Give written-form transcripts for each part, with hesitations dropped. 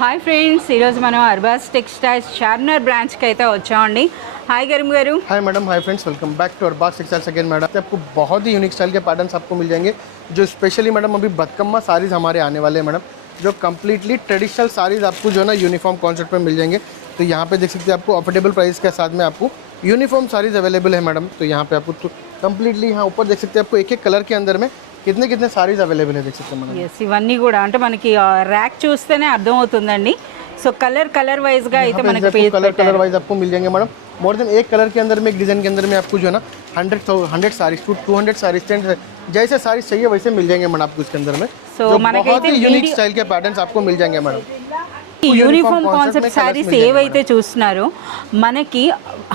Hi friends, ఈరోజు మనం Arbaz textiles Charminar బ్రాంచ్కి అయితే వచ్చామండి. हाय गरीम garu. Hi madam, hi friends, welcome back to Arbaz textiles again madam. आपको बहुत ही यूनिक स्टाइल के पैटर्न्स आपको मिल जाएंगे जो स्पेशली मैडम अभी बदकम्मा साड़ीज़ हमारे आने वाले हैं मैडम, जो कम्प्लीटली ट्रेडिशनल साड़ीज़ आपको जो है ना यूनिफॉर्म कॉन्सेप्ट में मिल जाएंगे. तो यहाँ पे देख सकते हैं आपको अफोर्डेबल प्राइस के साथ में आपको यूनिफॉर्म साड़ीज़ अवेलेबल है मैडम. तो यहाँ पे आपको तो कम्प्लीटली यहाँ ऊपर देख सकते हैं आपको एक एक कलर के अंदर में कितने साड़ीज़ अवेलेबल है देख सकते हैं मैडम. यस, ఇవన్నీ కూడా అంటే మనకి ర్యాక్ చూస్తేనే అర్థమవుతుందండి. సో कलर वाइज గా అయితే మనకి పేజ్ कलर वाइज आपको मिल जाएंगे मैडम. मोर देन एक कलर के अंदर में एक डिज़ाइन के अंदर में आपको जो है ना 100 साड़ीज टू 200 साड़ीज जैसे साड़ीज चाहिए वैसे मिल जाएंगे मैडम आपको इसके अंदर में. సో बहुत ही यूनिक स्टाइल के पैटर्न्स आपको मिल जाएंगे मैडम. యూనిఫామ్ కాన్సెప్ట్ శారీస్ ఏవైతే చూస్తున్నారో మనకి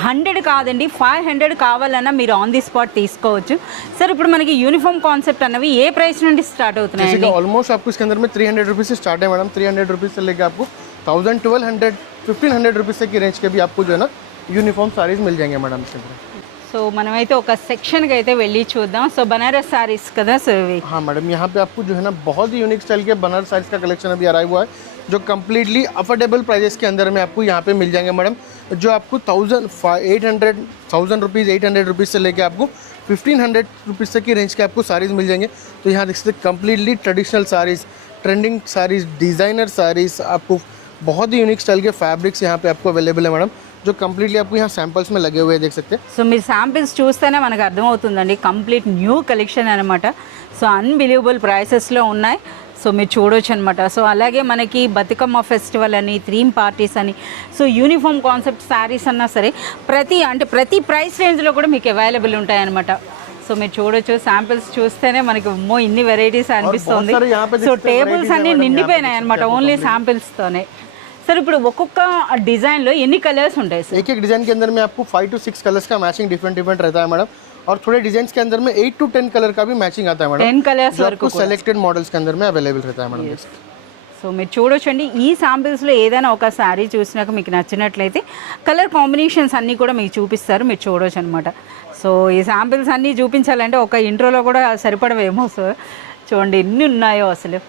100 కాదండి 500 కావాలన్నా మీరు ఆన్ ది స్పాట్ తీసుకోవచ్చు. సార్ ఇప్పుడు మనకి యూనిఫామ్ కాన్సెప్ట్ అన్నవి ఏ ప్రైస్ నుండి స్టార్ట్ అవుతున్నాయి? ऑलमोस्ट आपको इसके अंदर में 300 रुपीज़ से स्टार्ट है मैडम. 300 रुपीज़ से लेकर आपको 1000, 1200, 1500 रुपीज़ से की रेंज के भी आपको जो है ना यूनिफॉर्म साड़ीज मिल जाएंगे मैडम इसके अंदर. సో మనమైతే ఒక సెక్షన్కి అయితే వెళ్ళి చూద్దాం. సో బనారస్ సారీస్ కదా సార్ ఇవి? हाँ मैडम, यहाँ पे आपको जो है ना बहुत ही यूनिक स्टाइल के बनारस साड़ीज का कलेक्शन अभी अराइव हुआ है जो कम्प्लीटली अफोर्डेबल प्राइजेस के अंदर में आपको यहाँ पे मिल जाएंगे मैडम. जो आपको 1000 रुपीज़ 800 रुपीज़ से लेके आपको 1500 रुपीज़ तक की रेंज के आपको साड़ीज़ मिल जाएंगे. तो यहाँ देख सकते completely traditional saris, trending saris, designer saris, आपको बहुत ही यूनिक स्टाइल के फैब्रिक्स यहाँ पे आपको अवेलेबल है मैडम, जो कम्प्लीटली आपको यहाँ सैंपल्स में लगे हुए हैं देख सकते हैं. సో మీరు శాంపిల్స్ చూస్తేనే మనకు అర్థమవుతుందండి, కంప్లీట్ న్యూ కలెక్షన్ అనమాట. సో అన్బిలీవబుల్ ప్రైసెస్లో ఉన్నాయి. సో మీరు చూడొచ్చు అనమాట. సో అలాగే మనకి బతుకమ్మ ఫెస్టివల్ అని, థీమ్ పార్టీస్ అని, సో యూనిఫామ్ కాన్సెప్ట్ శారీస్ అన్నా సరే ప్రతి ప్రైస్ రేంజ్లో కూడా మీకు అవైలబుల్ ఉంటాయన్నమాట. సో మీరు చూడొచ్చు, శాంపిల్స్ చూస్తేనే మనకి ఇన్ని వెరైటీస్ అనిపిస్తుంది. సో టేబుల్స్ అన్నీ నిండిపోయినాయి అనమాట ఓన్లీ శాంపిల్స్తోనే. सर ఇప్పుడు ఒక్కొక్క డిజైన్లో ఎన్ని కలర్స్ ఉంటాయి సార్? एक एक डिज़ाइन के अंदर में आपको 5 to 6 कलर्स का मैचिंग डिफरेंट रहता है मैडम. और थोड़े डिजाइन के अंदर में 8 to 10 कलर का भी मैचिंग आता है मैडम. 10 कलर्स वరకు सेलेक्टेड मॉडल्स के अंदर में अवेलेबल रहता है मैडम. సో మీరు చూడొచ్చండి, ఈ శాంపిల్స్లో ఏదైనా ఒక శారీ చూసినాక మీకు నచ్చినట్లయితే కలర్ కాంబినేషన్స్ అన్నీ కూడా మీకు చూపిస్తారు, మీరు చూడొచ్చు అనమాట. సో ఈ శాంపిల్స్ అన్నీ చూపించాలంటే ఒక ఇంట్రోలో కూడా సరిపడవేమో. సో చూడండి ఎన్ని ఉన్నాయో అసలు.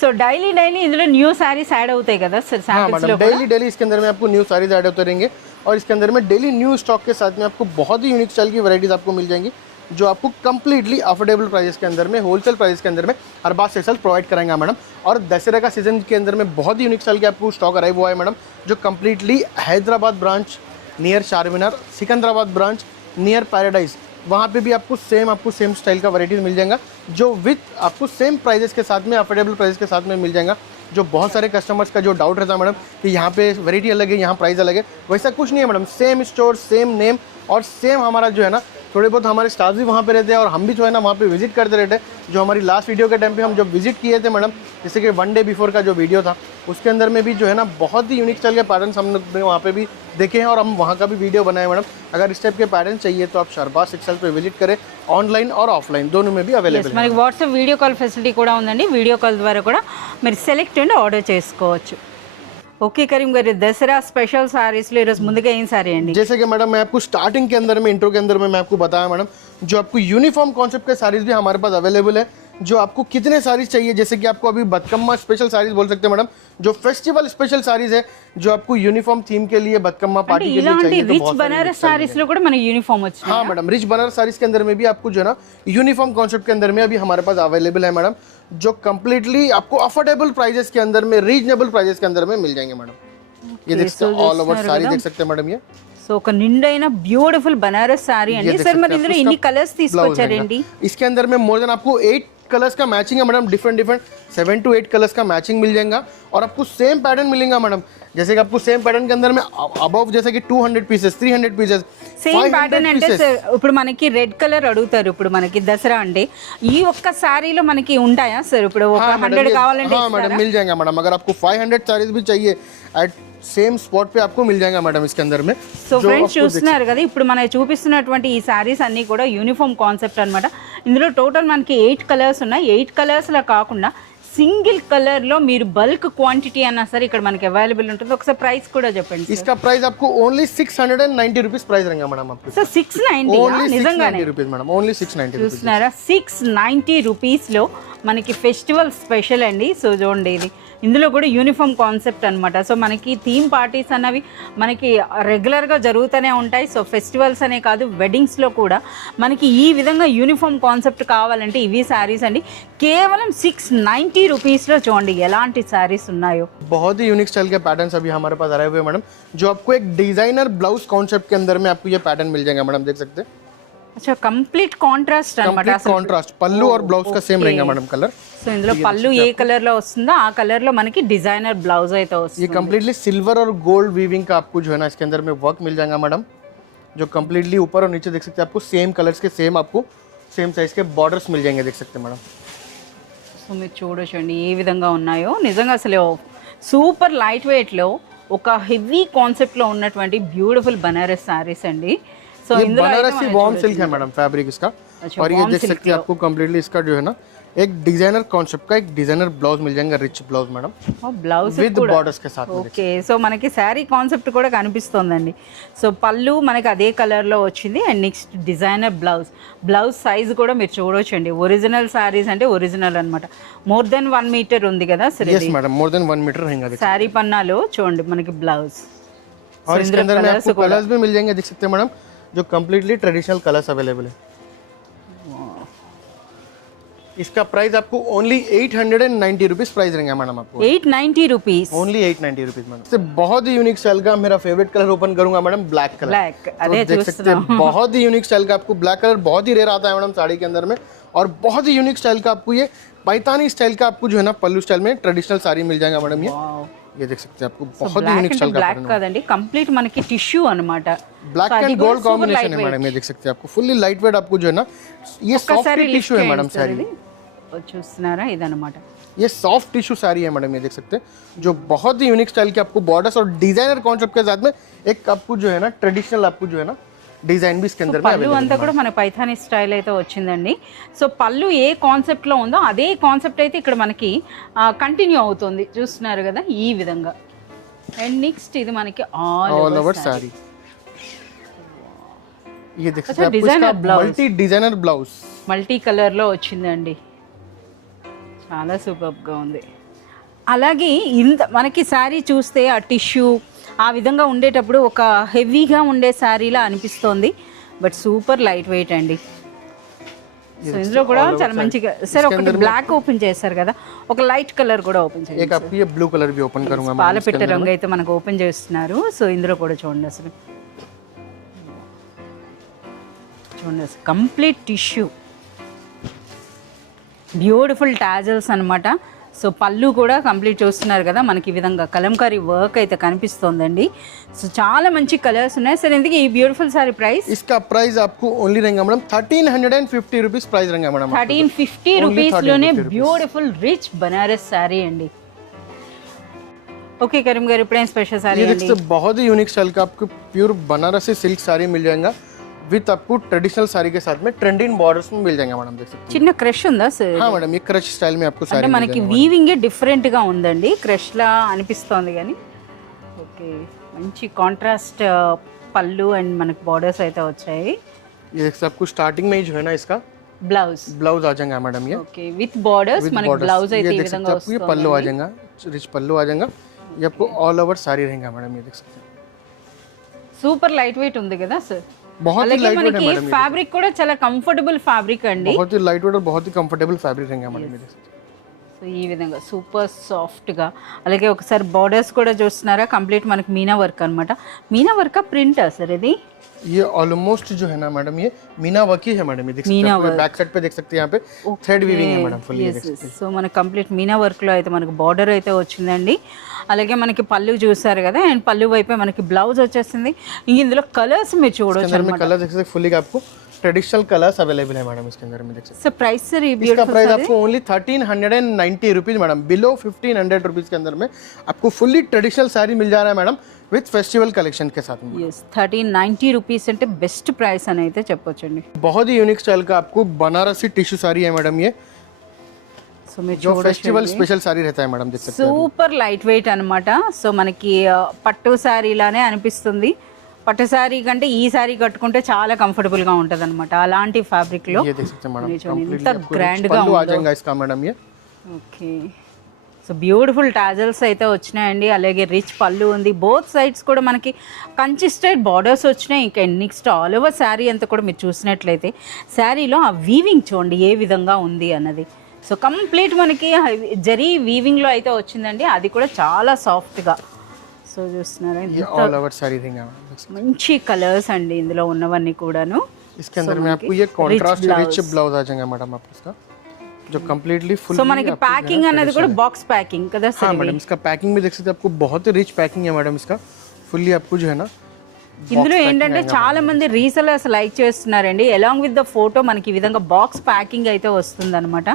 సో డైలీ ఇందులో న్యూ साड़ीज ऐड అవుతాయి కదా सर सैंपल्स లో? डेली इसके अंदर में आपको न्यू साड़ीज ऐड होते रहेंगे और इसके अंदर में डेली न्यू स्टॉक के साथ में आपको बहुत ही यूनिक स्टाइल की वैरायटीज आपको मिल जाएंगी जो आपको कम्प्लीटली अफोर्डेबल प्राइस के अंदर में, होलसेल प्राइस के अंदर में अरबाज टेक्सटाइल्स प्रोवाइड कराएंगे मैडम. और दशहरा का सीजन के अंदर में बहुत ही यूनिक स्टाइल के आपको स्टॉक अराइव हुआ है मैडम, जो completely Hyderabad branch near Charminar, Secunderabad branch near paradise, वहाँ पे भी आपको सेम स्टाइल का वैरायटीज मिल जाएगा जो विथ आपको सेम प्राइजेस के साथ में, अफोर्डेबल प्राइस के साथ में मिल जाएगा. जो बहुत सारे कस्टमर्स का जो डाउट रहता है मैडम कि यहाँ पे वैरायटी अलग है, यहाँ प्राइस अलग है, वैसा कुछ नहीं है madam. Same store, same name और सेम हमारा जो है ना थोड़े बहुत हमारे स्टाफ भी वहाँ पे रहते हैं और हम भी जो है ना वहाँ पे विजिट करते रहते हैं. जो हमारी लास्ट वीडियो के टाइम पे हम जब विजिट किए थे मैडम, जैसे कि 1 डे बिफोर का जो वीडियो था उसके अंदर में भी जो है ना बहुत ही यूनिक स्टाइल के पैटर्न्स हम लोग वहाँ पे भी देखे हैं और हम वहाँ का भी वीडियो बनाए मैडम. अगर इस टाइप के पैटर्न चाहिए तो आप अरबाज टेक्सटाइल्स पे विजिट करें, ऑनलाइन और ऑफलाइन दोनों में भी अवेलेबल है. మనకి వాట్సాప్ వీడియో కాల్ ఫెసిలిటీ కూడా ఉందండి. వీడియో కాల్ ద్వారా కూడా మీరు సెలెక్ట్ అండ్ ఆర్డర్ చేసుకోవచ్చు. ओके करीम गाరు, दसरा स्पेशल सारीस లో ఈరోజు ముందుగా ఏం సారీ అండి? जैसे कि मैडम मैं आपको स्टार्टिंग के अंदर में, इंट्रो के अंदर में मैं आपको बताया मैडम, जो आपको यूनिफॉर्म कॉन्सेप्ट के साड़ीज भी हमारे पास अवेलेबल है. जो आपको कितने साड़ीज चाहिए, जैसे कि आपको अभी बदकम्मा स्पेशल साड़ीज बोल सकते हैं मैडम, जो फेस्टिवल स्पेशल साड़ीज है जो आपको यूनिफॉर्म थीम के लिए, बदकम्मा पार्टी के लिए चाहिए. रिच बनारस सारीस లో కూడా మన యూనిఫామ్ వచ్చింది. हाँ मैडम, रिच बनारस साड़ीज के अंदर में भी आपको जो है ना यूनिफॉर्म कॉन्सेप्ट के अंदर में अभी हमारे पास अवेलेबल है मैडम, जो कम्प्लीटली आपको अफोर्डेबल प्राइजेस के अंदर में, रीजनेबल प्राइजेस के अंदर में मिल जाएंगे मैडम. ये देख सकते हैं ऑल ओवर साड़ी देख सकते हैं मैडम. ये సో ఒక నిండైన బ్యూటిఫుల్ బనారస్ సారీ అండి. సార్ మరి ఇందులో ఇన్ని కలర్స్ తీసుకొచ్చారండి? इसके अंदर में मोर देन आपको 8 कलर्स का मैचिंग है मैडम, डिफरेंट 7 to 8 कलर्स का मैचिंग मिल जाएगा और आपको सेम पैटर्न मिलेगा मैडम. जैसे कि आपको सेम पैटर्न के अंदर में अबव जैसे कि 200 पीसेस, 300 पीसेस సేమ్ ప్యాటర్న్ అంటే సార్ ఇప్పుడు మనకి రెడ్ కలర్ అడుగుతారు. ఇప్పుడు మనకి దసరా అంటే ఈ ఒక్క సారీలో మనకి ఉంటాయా సార్? ఇప్పుడు ఒక 100 కావాలంటే हाँ मैडम मिल जाएगा मैडम. अगर आपको 500 साड़ीज भी चाहिए एट సేమ్ స్పాట్ पे आपको मिल जाएगा मैडम इसके अंदर में. సో ఫ్రెండ్స్ చూస్తున్నారు కదా, ఇప్పుడు మనం చూపిస్తున్నటువంటి ఈ సారీస్ అన్నీ కూడా యూనిఫామ్ కాన్సెప్ట్ అనమాట. ఇందులో టోటల్ మనకి 8 కలర్స్ ఉన్నాయి. 8 కలర్స్లో కాకుండా సింగిల్ కలర్ లో మీరు బల్క్ క్వాంటిటీ అన్నా సరే ఇక్కడ మనకి అవైలబుల్ ఉంటుంది. ఒకసారి ప్రైస్ కూడా చెప్పండి. इसका प्राइस आपको ओनली 690 रुपीस प्राइस रहेगा मैडम आपको. సో 690 నిజంగానే मैडम, ओनली 690 చూస్తున్నారా? 690 రూపీస్ లో మనకి ఫెస్టివల్ స్పెషల్ అండి. సో చూడండి, ఇది ఇందులో కూడా యూనిఫామ్ కాన్సెప్ట్ అనమాట. సో మనకి థీమ్ పార్టీస్ అన్నవి మనకి రెగ్యులర్గా జరుగుతూనే ఉంటాయి. సో ఫెస్టివల్స్ అనే కాదు, వెడ్డింగ్స్లో కూడా మనకి ఈ విధంగా యూనిఫామ్ కాన్సెప్ట్ కావాలంటే ఇవి శారీస్ అండి. కేవలం 690 రూపీస్లో చూడండి ఎలాంటి శారీస్ ఉన్నాయో. बहुत ही यूनिक स्टाइल के पैटर्न्स अभी हमारे पास आए हुए हैं मैडम, जो आपको एक डिजाइनर ब्लाउज कॉन्सेप्ट के अंदर में आपको ये पैटर्न मिल जाएगा मैडम, देख सकते हैं. अच्छा, कंप्लीट कॉन्ट्रास्ट అనమాట. కాంట్రాస్ట్ పల్లు और ब्लाउज का सेम रहेगा मैडम कलर. సో ఇందులో పల్లు ఏ కలర్ లో వస్తుందో ఆ కలర్ లో మనకి డిజైనర్ బ్లౌజ్ అయితే వస్తుంది. ये कम्प्लीटली सिल्वर और गोल्ड वीविंग का आपको जो है ना इसके अंदर में वर्क मिल जाएगा मैडम, जो कम्प्लीटली ऊपर और नीचे देख सकते हैं आपको सेम कलर्स के सेम आपको सेम साइज के बॉर्डर्स मिल जाएंगे, देख सकते हैं मैडम. సో మీరు చూడొచ్చండి ఏ విధంగా ఉన్నాయో. నిజంగా అసలు సూపర్ లైట్ వెయిట్ లో ఒక హెవీ కాన్సెప్ట్ లో ఉన్నటువంటి బ్యూటిఫుల్ బనారస్ సారీస్ అండి. సో ये ఇందులో बनारसी वार्म सिल्क है मैडम फैब्रिक इसका. अच्छा, और ये warm देख silk सकते हैं आपको कम्प्लीटली इसका जो है ना एक डिजाइनर कॉन्सेप्ट का एक डिजाइनर ब्लाउज मिल जाएगा, rich blouse madam blouse with borders के साथ में. ఓకే, సో మనకి శారీ కాన్సెప్ట్ కూడా కనిపిస్తోందండి. సో పళ్ళు మనకి అదే కలర్లో వచ్చింది and next designer blouse size కూడా మీరు చూడొచ్చండి. ఒరిజినల్ శారీస్ అంటే ఒరిజినల్ అనమాట. మోర్ దెన్ 1 మీటర్ ఉంది కదా సరే. Yes madam, more than 1 metre रहेगा. శారీ పన్నాలో చూడండి మనకి బ్లౌజ్. और इसके अंदर में आपको कलर्स भी मिल जाएंगे, देख सकते हैं मैडम, जो कम्प्लीटली ट्रेडिशनल कलर्स अवेलेबल है. इसका प्राइस आपको ओनली 890 रुपीज प्राइस रहेगा मैडम आपको. 890 రూపీస్. Only 890 rupees madam. इससे बहुत ही यूनिक स्टाइल का मेरा फेवरेट कलर ओपन करूंगा मैडम, ब्लैक कलर. ब्लैक अरे देख सकते हैं बहुत ही यूनिक स्टाइल का आपको ब्लैक कलर बहुत ही रेयर आता है मैडम साड़ी के अंदर में. और बहुत ही यूनिक स्टाइल का आपको ये पैतानी स्टाइल का आपको जो है ना पल्लू स्टाइल में ट्रेडिशनल साड़ी मिल जाएगा मैडम. ये देख सकते हैं आपको बहुत ही यूनिक स्टाइल का బ్లాక్ కాదండి, కంప్లీట్ మనకి టిష్యూ అన్నమాట. ब्लैक एंड गोल्ड कॉम्बिनेशन है मैडम. ये देख सकते हैं आपको फुल्ली लाइट वेट आपको जो है ना ये सॉफ्ट टिश्यू है मैडम साड़ी. చూస్తున్నారా ఇదన్నమాట. ये सॉफ्ट टिश्यू साड़ी है मैडम, ये देख सकते हैं, जो बहुत ही यूनिक स्टाइल के आपको बॉर्डर्स और डिजाइनर कॉन्सेप्ट के साथ में एक आपको जो है ना ट्रेडिशनल आपको जो है ना डिजाइन भी इसके अंदर में పళ్ళు అంతా కూడా మన పైథానీ స్టైల్ అయితే వచ్చిందండి. సో పళ్ళు ఏ కాన్సెప్ట్ లో ఉందో అదే కాన్సెప్ట్ అయితే ఇక్కడ మనకి కంటిన్యూ అవుతుంది. చూస్తున్నారు కదా ఈ విధంగా. అండ్ నెక్స్ట్ ఇది మనకి ఆల్ ओवर साड़ी. ये देख सकते हैं आपको इसका multi designer blouse multi colour లో వచ్చిందండి. చాలా సూపర్గా ఉంది. అలాగే ఇంత మనకి శారీ చూస్తే ఆ టిష్యూ ఆ విధంగా ఉండేటప్పుడు ఒక హెవీగా ఉండే శారీలా అనిపిస్తోంది, బట్ సూపర్ లైట్ వెయిట్ అండి. సో ఇందులో కూడా చాలా మంచిగా సార్ ఒకటి బ్లాక్ ఓపెన్ చేశారు కదా, ఒక లైట్ కలర్ కూడా ఓపెన్ చేయండి. एक आपको ये ब्लू कलर भी ओपन करूंगा मैं. పాలపిట్ట రంగు అయితే మనకు ఓపెన్ చేస్తున్నారు. సో ఇందులో కూడా చూడండి అసలు కంప్లీట్ టిష్యూ బ్యూటిఫుల్ టాజల్స్ అనమాట. సో పళ్ళు కూడా కంప్లీట్ చూస్తున్నారు కదా మనకి ఈ విధంగా కలంకారీ వర్క్ అయితే కనిపిస్తోందండి. సో చాలా మంచి కలర్స్ ఉన్నాయి. సరే ఎందుకు ఈ బ్యూటిఫుల్ సారీ ప్రైస్? इसका प्राइस आपको ओनली रहेगा मैडम 1350 रुपीस प्राइस रहेगा मैडम. 1350 రూపీస్ లోనే బ్యూటిఫుల్ రిచ్ బనారస్ సారీ అండి. ఓకే కరీం గారు, ఇప్పుడేం స్పెషల్ సారీ ये అండి? देखते बहुत ही यूनिक स्टाइल का आपको प्योर बनारसी सिल्क साड़ी मिल जाएगा विद आपको ट्रेडिशनल साड़ी के साथ में ट्रेंडिंग बॉर्डर्स में मिल जाएंगे मैडम, देख सकते हैं. చిన్న క్రష్ ఉందా సార్? हाँ मैडम, ये क्रश स्टाइल में आपको అంటే साड़ी మనకి వీవింగే డిఫరెంట్ గా ఉందండి, క్రష్ లా అనిపిస్తోంది కానీ. ఓకే, మంచి కాంట్రాస్ట్ పళ్ళు అండ్ మనకి బార్డర్స్ అయితే వచ్చాయి. ये देख सकते हैं आपको स्टार्टिंग में ही जो है ना इसका బ్లౌజ్ ब्लाउज आ जाएगा मैडम. ये ఓకే విత్ బార్డర్స్ మనకి బ్లౌజ్ అయితే ఈ देख सकते విధంగా हैं आपको ये पल्लू आ जाएगा, रिच पल्लू आ जाएगा. ये आपको ऑल ओवर साड़ी रहेगा मैडम, ये देख सकते हैं. సూపర్ లైట్ వెయిట్ ఉంది కదా సార్. बहुत ही అలాగే लाइट वेट है మనకి मैडम, ఫ్యాబ్రిక్ కూడా చాలా కంఫర్టబుల్ ఫ్యాబ్రిక్ అండి. बहुत ही लाइट वेट और बहुत ही कंफर्टेबल फैब्रिक रहेगा मैडम, ये देख सकते हैं. సో ఈ విధంగా సూపర్ సాఫ్ట్గా. అలాగే ఒకసారి బార్డర్స్ కూడా చూస్తున్నారా, కంప్లీట్ మనకి మీనా వర్క్ అనమాట. మీనా వర్క్ ప్రింట్ సార్ ఇది? ये ऑलमोस्ट जो है ना मैडम ये मीना वर्क ही है मैडम. ये देख सकते हैं बैक साइड पे देख सकते हैं यहाँ पे थ्रेड वीविंग है मैडम फुल. ये देख सकते हैं. సో మనకి కంప్లీట్ మీనా వర్క్లో అయితే మనకి బార్డర్ అయితే వచ్చిందండి. అలాగే మనకి పళ్ళు చూసారు కదా, అండ్ పళ్ళు వైపే మనకి బ్లౌజ్ వచ్చేసింది. ఇంక ఇందులో కలర్స్ మీరు చూడొచ్చు अंदर में कलर देख सकते हैं फुल्ली आपको ट्रेडिशनल कलर्स अवेलेबल है मैडम इसके अंदर में, देख सकते हैं. సో ప్రైస్ సార్ ఈ इसका प्राइस आपको only 1390 rupees madam, below 1500 rupees के अंदर में आपको फुल्ली ट्रेडिशनल साड़ी मिल जा रहा है मैडम विथ फेस्टिवल कलेक्शन के साथ में. ఎస్ 1390 రూపీస్ అంటే బెస్ట్ ప్రైస్ అని అయితే చెప్పొచ్చండి. बहुत ही यूनिक स्टाइल का आपको बनारसी टिश्यू साड़ी है मैडम, ये సో మీరు जो फेस्टिवल स्पेशल साड़ी रहता है मैडम, देख सकते हैं. సూపర్ లైట్ వెయిట్ అనమాట. సో మనకి పట్టు శారీ లానే అనిపిస్తుంది. పట్టు శారీ కంటే ఈ శారీ కట్టుకుంటే చాలా కంఫర్టబుల్ గా ఉంటది అనమాట. అలాంటి ఫ్యాబ్రిక్ లో ये देख सकते हैं मैडम, ఎంత कंप्लीटली గ్రాండ్ గా पल्लू आ जाएगा इसका मैडम. ये ఓకే సో బ్యూటిఫుల్ టాజల్స్ అయితే వచ్చినాయండి, అలాగే రిచ్ పళ్ళు ఉంది, బోత్ సైడ్స్ కూడా మనకి కన్సిస్టెంట్ బార్డర్స్ వచ్చినాయి. ఇంకా నెక్స్ట్ ఆల్ ఓవర్ శారీ అంతా కూడా మీరు చూసినట్లయితే శారీలో ఆ వీవింగ్ చూడండి ఏ విధంగా ఉంది అన్నది. సో కంప్లీట్ మనకి జరీ వీవింగ్లో అయితే వచ్చిందండి, అది కూడా చాలా సాఫ్ట్గా. సో చూస్తున్నారా ऑल ओवर सारी रहेंगे మంచి కలర్స్ అండి ఇందులో ఉన్నవన్నీ కూడాను. इसके अंदर में आपको ये कॉन्ट्रास्ट रिच ब्लाउज आ जाएगा मैडम आपको इसका जो कंप्लीटली फुल. సో మనకి पैकिंग అనేది కూడా బాక్స్ पैकिंग కదా हाँ मैडम, इसका पैकिंग भी देख सकते हैं, आपको बहुत ही रिच पैकिंग है मैडम इसका. फुल्ली आपको जो है ना ఇందులో ఏంటంటే చాలా మంది రీసెలర్స్ లైక్ చేస్తున్నారండి. అలాంగ్ విత్ ద ఫోటో మనకి ఈ విధంగా బాక్స్ ప్యాకింగ్ అయితే వస్తుందన్నమాట.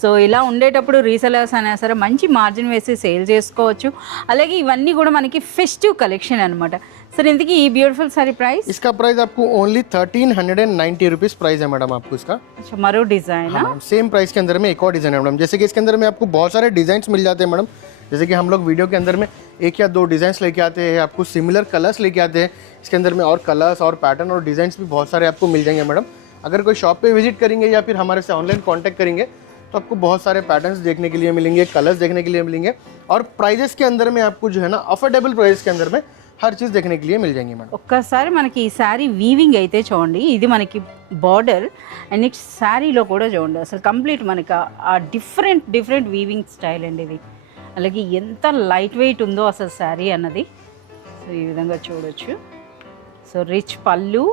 సో ఇలా ఉండేటప్పుడు రీసెలర్స్ అయినా సరే మంచి మార్జిన్ వేసి సేల్ చేసుకోవచ్చు. అలాగే ఇవన్నీ కూడా మనకి ఫెస్టివ్ కలెక్షన్ అనమాట. सर इंतकी ये ब्यूटीफुल सारी प्राइस, इसका प्राइस आपको ओनली 1390 रुपीज़ प्राइस है मैडम आपको इसका. अच्छा मरो डिजाइन है, सेम प्राइस के अंदर में एक और डिज़ाइन है मैडम. जैसे कि इसके अंदर में आपको बहुत सारे डिज़ाइंस मिल जाते हैं मैडम. जैसे कि हम लोग वीडियो के अंदर में एक या दो डिज़ाइंस लेके आते हैं, आपको सिमिलर कलर्स लेके आते हैं. इसके अंदर में और कलर्स और पैटर्न और डिज़ाइंस भी बहुत सारे आपको मिल जाएंगे मैडम. अगर कोई शॉप पे विजिट करेंगे या फिर हमारे से ऑनलाइन कॉन्टैक्ट करेंगे तो आपको बहुत सारे पैटर्न्स देखने के लिए मिलेंगे, कलर्स देखने के लिए मिलेंगे, और प्राइजेस के अंदर में आपको जो है ना अफोर्डेबल प्राइस के अंदर में हर चीज़ देखने के लिए मिल जाएंगी मैडम. ఒక్కసారి మనకి ఈ శారీ వీవింగ్ అయితే చూడండి, ఇది మనకి బార్డర్ అండ్ నెక్స్ట్ శారీలో కూడా చూడండి అసలు కంప్లీట్ మనకి ఆ డిఫరెంట్ వీవింగ్ స్టైల్ అండి ఇది. అలాగే ఎంత లైట్ వెయిట్ ఉందో అసలు శారీ అన్నది. సో ఈ విధంగా చూడొచ్చు. సో రిచ్ పళ్ళు,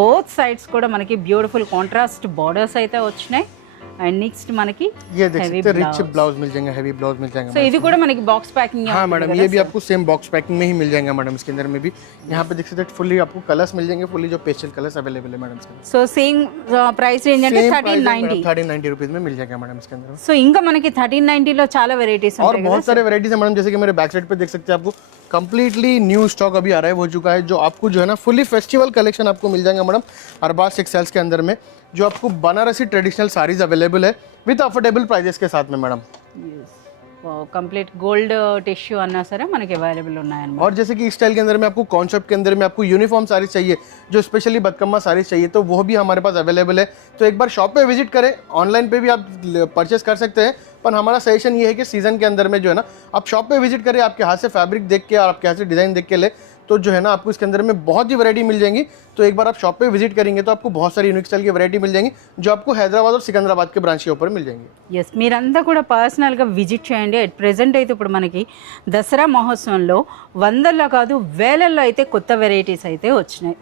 బోత్ సైడ్స్ కూడా మనకి బ్యూటిఫుల్ కాంట్రాస్ట్ బార్డర్స్ అయితే వచ్చినాయి. అండ్ నెక్స్ట్ మనకి ये देख सकते हैं रिच ब्लाउज मिल जाएंगे, हैवी ब्लाउज मिल जाएंगे. సో ఇది కూడా మనకి బాక్స్ ప్యాకింగ్. हाँ मैडम, ये भी आपको सेम बॉक्स पैकिंग में ही मिल जाएगा मैडम. इसके अंदर में भी यहाँ पे देख सकते हैं फुल्ली आपको कलर्स मिल जाएंगे, फुल्ली जो पेस्टल कलर्स अवेलेबल है madam. So same price range అంటే 1390 1390 रुपीज़ में मिल जाएगा मैडम इसके अंदर. సో ఇంకా మనకి 1390 చాలా వెరైటీస్ और बहुत सारे वेराइटीज है मैडम. जैसे कि मेरे बैक साइड पे देख सकते हैं, आपको कंप्लीटली न्यू स्टॉक अभी अराइव हो चुका है, जो आपको जो है ना फुली फेस्टिवल कलेक्शन आपको मिल जाएगा मैडम अरबाज टेक्सटाइल्स के अंदर में, जो आपको बनारसी ट्रेडिशनल साड़ीज अवेलेबल है विद अफोर्डेबल प्राइजेस के साथ में मैडम. कंप्लीट गोल्ड टिश्यू अन्ना सर మనకి అవైలబుల్ ఉన్నాయన్నమాట. और जैसे कि इस स्टाइल के अंदर में आपको कॉन्सेप्ट के अंदर में आपको यूनिफॉर्म साड़ीज चाहिए, जो स्पेशली बदकम्मा साड़ीज चाहिए, तो वो भी हमारे पास अवेलेबल है. तो एक बार शॉप पे विजिट करें, ऑनलाइन पे भी आप परचेस कर सकते हैं, पर हमारा सजेशन ये है कि सीजन के अंदर में जो है ना आप शॉप पे विजिट करें, आपके हाथ से फैब्रिक देख के और आपके हाथ से डिज़ाइन देख के ले, तो जो है ना आपको इसके अंदर में बहुत ही वैरायटी मिल जाएंगी. तो एक बार आप शॉप पे विजिट करेंगे तो आपको बहुत सारी यूनिक स्टाइल की वैरायटी मिल जाएंगी, जो आपको हैदराबाद और सिकंदराबाद के ब्रांच के ऊपर मिल जाएंगी. ఎస్ మీరంతా కూడా పర్సనల్గా విజిట్ చేయండి. అట్ ప్రెజెంట్ అయితే ఇప్పుడు మనకి దసరా మహోత్సవంలో వందల్లో కాదు వేలల్లో అయితే కొత్త వెరైటీస్ అయితే వచ్చినాయి.